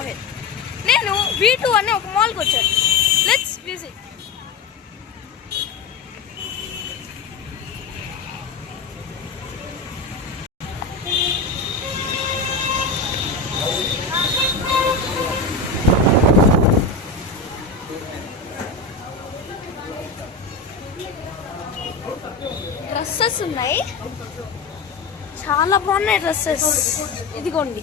మోహిత్. నేను V2 అనే ఒక మాల్కి వచ్చాను. Let's visit. డ్రెస్సెస్ ఉన్నాయి, చాలా బాగున్నాయి డ్రెస్సెస్. ఇదిగోండి,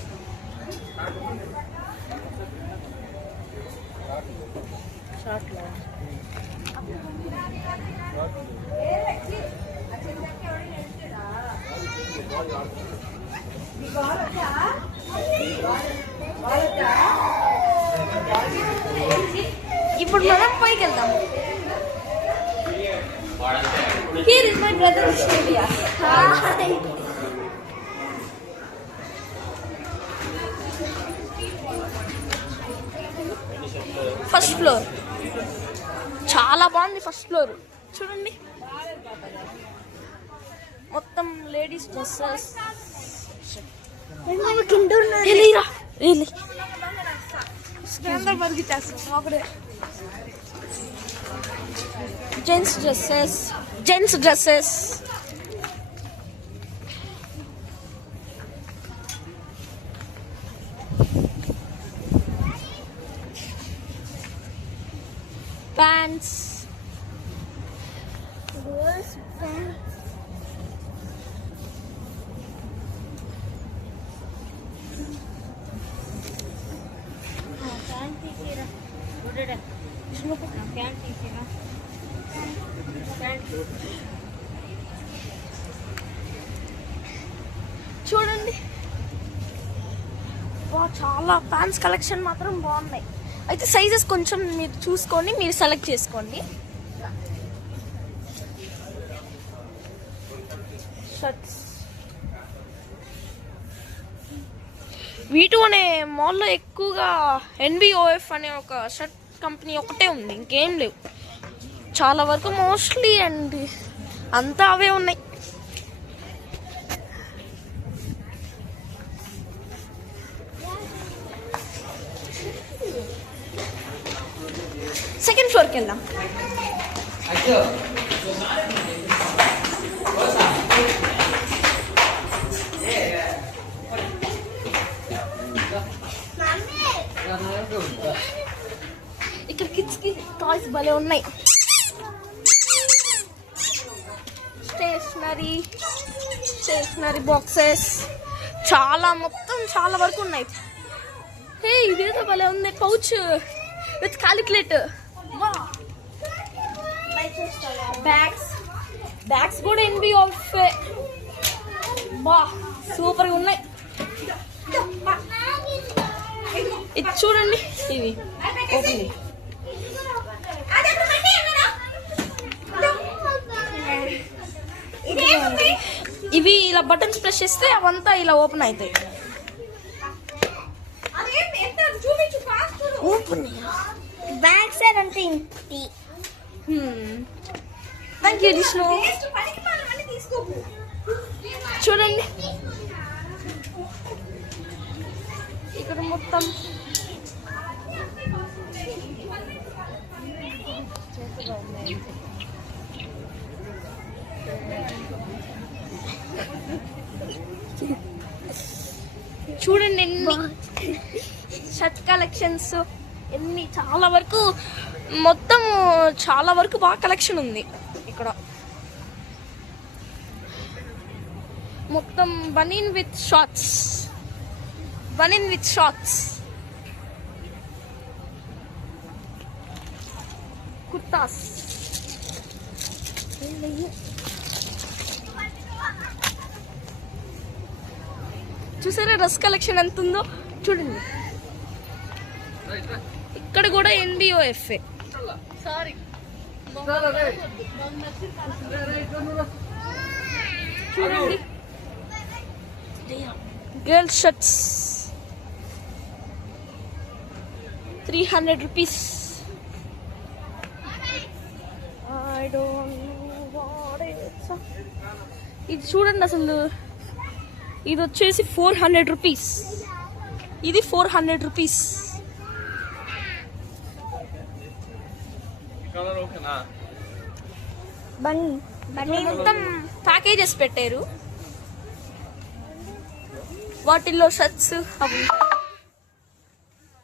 ఇప్పుడు మనం పైకి వెళ్దాం. Here is my brother Australia. Hi. First floor చాలా బాగుంది. ఫస్ట్ ఫ్లోర్ చూడండి, మొత్తం ladies dresses. Gents dresses pants, girls pants. Pant తీసిరా గుడడా విష్ణుకు ప్యాంట్ తీసిరా ప్యాంట్ చూడండి. చాలా ప్యాంట్స్ కలెక్షన్ మాత్రం బాగున్నాయి. అయితే సైజెస్ కొంచెం మీరు చూసుకొని మీరు సెలెక్ట్ చేసుకోండి. షర్ట్స్ V2 అనే మాల్లో ఎక్కువగా NBOF అనే ఒక షర్ట్ కంపెనీ ఒకటే ఉంది, ఇంకేం లేవు. చాలా వరకు మోస్ట్లీ అండ్ అంతా అవే ఉన్నాయి. సెకండ్ ఫ్లోర్కి వెళ్దాం. ఇక్కడ కిడ్స్ కి టాయ్స్ భలే ఉన్నాయి. స్టేషనరీ బాక్సెస్ మొత్తం చాలా వరకు ఉన్నాయి. హే, ఇదేదో భలే ఉంది, పౌచ్ విత్ క్యాలిక్యులేటర్. బ్యాగ్స్ కూడా NBOF. బా, సూపర్గా ఉన్నాయి. ఇది చూడండి, ఇది ఓపెన్. ఇవి ఇలా బటన్స్ ప్రెస్ చేస్తే అవంతా ఇలా ఓపెన్ అవుతాయి. బ్యాగ్స్ అంటే థ్యాంక్ యూ విష్ణు. చూడండి, ఇక్కడ మొత్తం చూడండి ఎన్ని షర్ట్ కలెక్షన్స్, ఎన్ని చాలా వరకు, మొత్తం చాలా వరకు బాగా కలెక్షన్ ఉంది ఇక్కడ. మొత్తం బనీన్ విత్ షార్ట్స్, కుర్తాస్. చూసారా డ్రెస్ కలెక్షన్ ఎంత ఉందో చూడండి. ఇక్కడ కూడా NBOF. చూడండి, గర్ల్స్ షర్ట్స్ 300 రూపీస్. ఇది చూడండి, అసలు ఇది వచ్చేసి 400 రూపీస్. ఇది 400 రూపీస్. బన్నీ బన్నీ మొత్తం ప్యాకేజెస్ పెట్టారు, వాటిల్లో షర్ట్స్ అవి ఉంటాయి.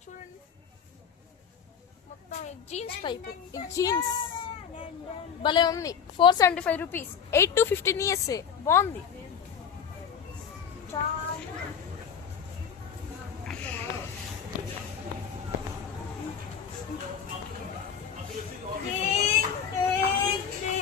చూడండి మొత్తం జీన్స్ టైప్, జీన్స్ భలే ఉంది. 475 రూపీస్, 8 to 15 years బాగుంది.